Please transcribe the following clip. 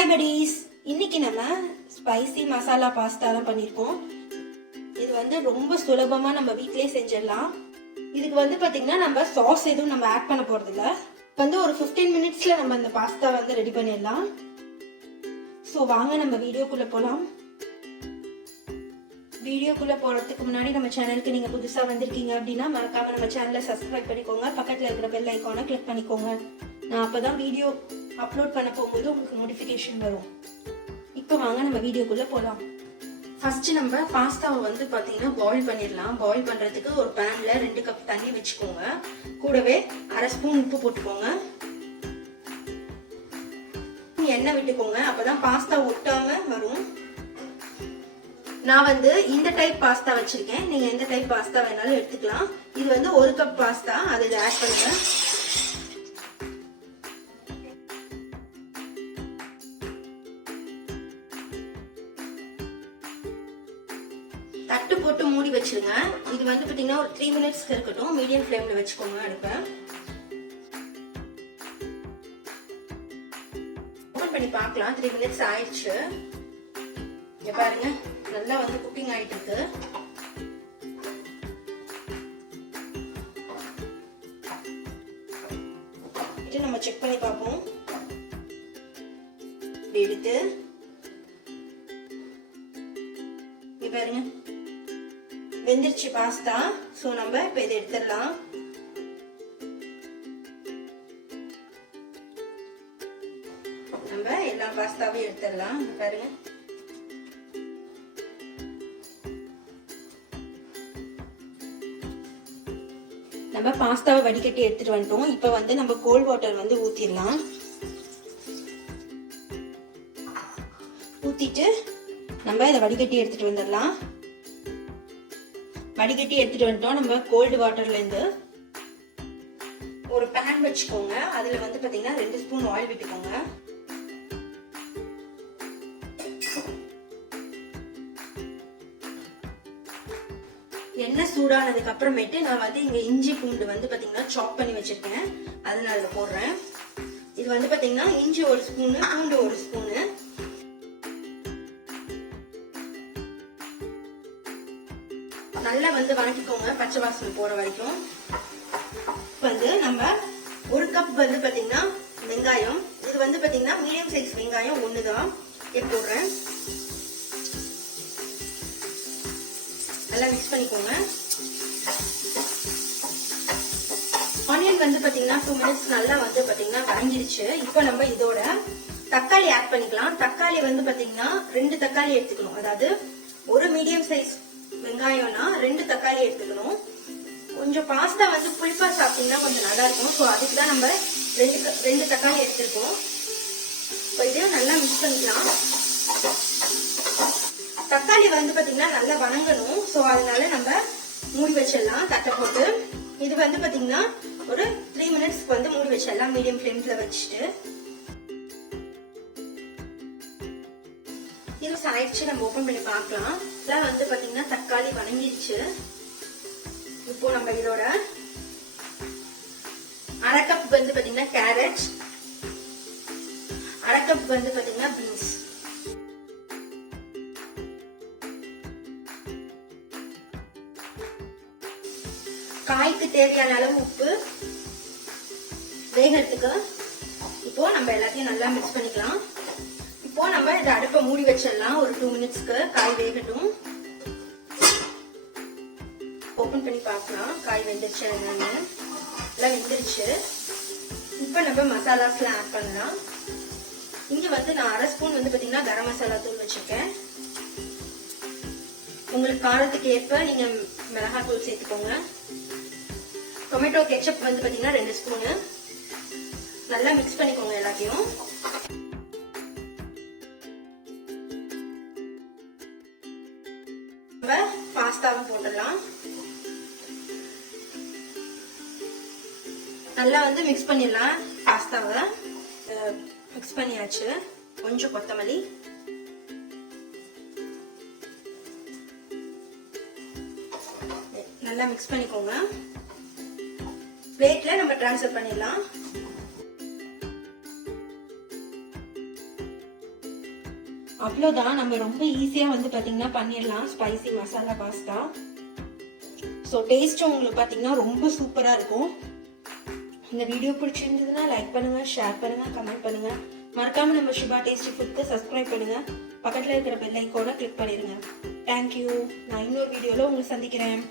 Hi buddies, இன்னைக்கு நம்ம spicy masala pasta தான் பண்ணியிருக்கோம். இது வந்து ரொம்ப சுலபமா நம்ம வீட்லயே செஞ்சிடலாம். இதுக்கு வந்து பாத்தீங்கன்னா நம்ம சாஸ் எதுவும் நம்ம ஆட் பண்ண போறது இல்ல. வந்து ஒரு 15 மினிட்ஸ்ல நம்ம இந்த பாஸ்தா வந்து ரெடி பண்ணிடலாம். ஸோ வாங்க நம்ம வீடியோக்குள்ள போலாம். வீடியோக்குள்ள போறதுக்கு முன்னாடி நம்ம சேனலுக்கு நீங்க புதுசா வந்திருக்கீங்க அப்படின்னா மறக்காம நம்ம சேனலை சப்ஸ்கிரைப் பண்ணிக்கோங்க. பக்கத்துல இருக்கிற பெல் ஐக்கானை கிளிக் பண்ணிக்கோங்க. நான் அப்பதான் வீடியோ அப்லோட் பண்ண போகும்போது உங்களுக்கு நோட்டிஃபிகேஷன் வரும். இப்போ வாங்க நம்ம வீடியோக்குள்ள போகலாம். ஃபர்ஸ்ட் நம்ம பாஸ்தாவை வந்து பாத்தீங்கன்னா பாயில் பண்ணிடலாம். பாயில் பண்றதுக்கு ஒரு பேன்ல 2 கப் தண்ணி வச்சுக்கோங்க. கூடவே 1/2 ஸ்பூன் உப்பு போட்டுக்கோங்க. எண்ணெய் விட்டுக்கோங்க, அப்பதான் பாஸ்தா ஒட்டாம வரும். நான் வந்து இந்த டைப் பாஸ்தா வச்சிருக்கேன். நீங்க எந்த டைப் பாஸ்தா வேணாலும் எடுத்துக்கலாம். இது வந்து 1 கப் பாஸ்தா, அதை ஆட் பண்ணுங்க. தட்டு போட்டு மூடி வச்சிருங்க. இது வந்து பாத்தீங்கன்னா ஒரு 3 மினிட்ஸ்க்கு இருக்கட்டும். மீடியம் ஃப்ளேம்ல வச்சுக்கோங்க அடுப்பை. ஓபன் பண்ணி பார்க்கலாம். 3 மினிட்ஸ் ஆயிடுச்சு. இங்க பாருங்க, நல்லா வந்து குக்கிங் ஆயிட்டு இருக்கு. இது நம்ம செக் பண்ணி பார்ப்போம். எடுத்து இங்க பாருங்க, வெந்துருச்சு பாஸ்தா. சோ நம்ம இப்ப இதை எடுத்துடலாம். நம்ம எல்லா பாஸ்தாவையும் எடுத்துடலாம். பாருங்க, நம்ம பாஸ்தாவை வடிகட்டி எடுத்துட்டு வந்துட்டோம். இப்ப வந்து நம்ம கோல்ட் வாட்டர் வந்து ஊத்திடலாம். ஊத்திட்டு நம்ம இதை வடிகட்டி எடுத்துட்டு வந்துடலாம். வடிகட்டி எடுத்துட்டு வந்துட்டோம். நம்ம கோல்டு வாட்டர்ல இருந்து ஒரு பேன் வச்சுக்கோங்க. அதுல வந்து பாத்தீங்கன்னா 2 ஸ்பூன் ஆயில் விட்டுக்கோங்க. எண்ணெய் சூடானதுக்கு அப்புறமேட்டு நான் வந்து இங்க இஞ்சி பூண்டு வந்து பாத்தீங்கன்னா சாப் பண்ணி வச்சிருக்கேன். அதனால இதை போடுறேன். இது வந்து பாத்தீங்கன்னா இஞ்சி 1 ஸ்பூனு, பூண்டு 1 ஸ்பூனு. நல்லா வந்து வதக்கிக்கோங்க, பச்சை வாசனை போற வரைக்கும். வந்து நம்ம 1 கப் வந்து பாத்தீங்கன்னா வெங்காயம். இது வந்து பாத்தீங்கன்னா மீடியம் சைஸ் வெங்காயம் 1 தான் போடுறேன். நல்லா மிக்ஸ் பண்ணிக்கோங்க. ஆனியன் வந்து பாத்தீங்கன்னா 2 மினிட்ஸ் நல்லா வந்து பாத்தீங்கன்னா வதங்கிடுச்சு. இப்போ நம்ம இதோட தக்காளி ஆட் பண்ணிக்கலாம். தக்காளி வந்து பாத்தீங்கன்னா 2 தக்காளி எடுத்துக்கணும். அதாவது ஒரு மீடியம் சைஸ் வெங்காயம்னா 2 தக்காளி எடுத்துக்கணும். கொஞ்சம் பாஸ்தா வந்து புளிப்பா சாப்பிட்டீங்கன்னா கொஞ்சம் நல்லா இருக்கும். ஸோ அதுக்கு தான் நம்ம 2 தக்காளி எடுத்திருக்கோம். இது நல்லா மிக்ஸ் பண்ணிக்கலாம். தக்காளி வந்து பாத்தீங்கன்னா நல்லா வதங்கணும். ஸோ அதனால நம்ம மூடி வச்சிடலாம் தட்டை போட்டு. இது வந்து பாத்தீங்கன்னா ஒரு 3 மினிட்ஸ்க்கு வந்து மூடி வச்சிடலாம் மீடியம் ஃப்ளேம்ல வச்சுட்டு. இது ஆயிடுச்சு. நம்ம ஓபன் பண்ணி பார்க்கலாம். இதெல்லாம் வந்து பாத்தீங்கன்னா தக்காளி வதங்கிடுச்சு. இப்போ நம்ம இதோட 1/2 கப் வந்து பாத்தீங்கன்னா கேரட், 1/2 கப் வந்து பாத்தீங்கன்னா பீன்ஸ், காய்க்கு தேவையான அளவு உப்பு வேகிறதுக்கு. இப்போ நம்ம எல்லாத்தையும் நல்லா மிக்ஸ் பண்ணிக்கலாம். இப்போ நம்ம இந்த அடுப்பை மூடி வச்சிடலாம் ஒரு 2 மினிட்ஸ்க்கு. காய் வேகட்டும். ஓபன் பண்ணி பார்க்கலாம் காய் வெந்துருச்சு என்னன்னு. எல்லாம் வெந்துருச்சு. இப்போ நம்ம மசாலாஸ்லாம் ஆட் பண்ணலாம். இங்க வந்து நான் 1/2 ஸ்பூன் வந்து பாத்தீங்கன்னா கரம் மசாலா தூள் வச்சிருக்கேன். உங்களுக்கு காரத்துக்கு ஏற்ப நீங்க மிளகாய் தூள் சேர்த்துக்கோங்க. டொமேட்டோ கெச்சப் வந்து பாத்தீங்கன்னா 2 ஸ்பூனு. நல்லா மிக்ஸ் பண்ணிக்கோங்க எல்லாத்தையும். பாஸ்தாவை போட்டுடலாம். நல்லா வந்து மிக்ஸ் பண்ணிடலாம். பாஸ்தாவை மிக்ஸ் பண்ணியாச்சு. கொஞ்சம் கொத்தமல்லி, நல்லா மிக்ஸ் பண்ணிக்கோங்க. பிளேட்ல நம்ம ட்ரான்ஸ்ஃபர் பண்ணிடலாம். அவ்வளோதான், நம்ம ரொம்ப ஈஸியா வந்து பாத்தீங்கன்னா பண்ணிடலாம் ஸ்பைசி மசாலா பாஸ்தா. ஸோ டேஸ்ட்டும் உங்களுக்கு பாத்தீங்கன்னா ரொம்ப சூப்பரா இருக்கும். இந்த வீடியோ பிடிச்சிருந்ததுன்னா லைக் பண்ணுங்க, ஷேர் பண்ணுங்க, கமெண்ட் பண்ணுங்க. மறக்காம நம்ம ஷிபா டேஸ்டி ஃபுட்க்கு சப்ஸ்கிரைப் பண்ணுங்க. பக்கத்துல இருக்கிற பெல் ஐகானை கிளிக் பண்ணிருங்க. தேங்க்யூ. நான் இன்னொரு வீடியோல உங்களை சந்திக்கிறேன்.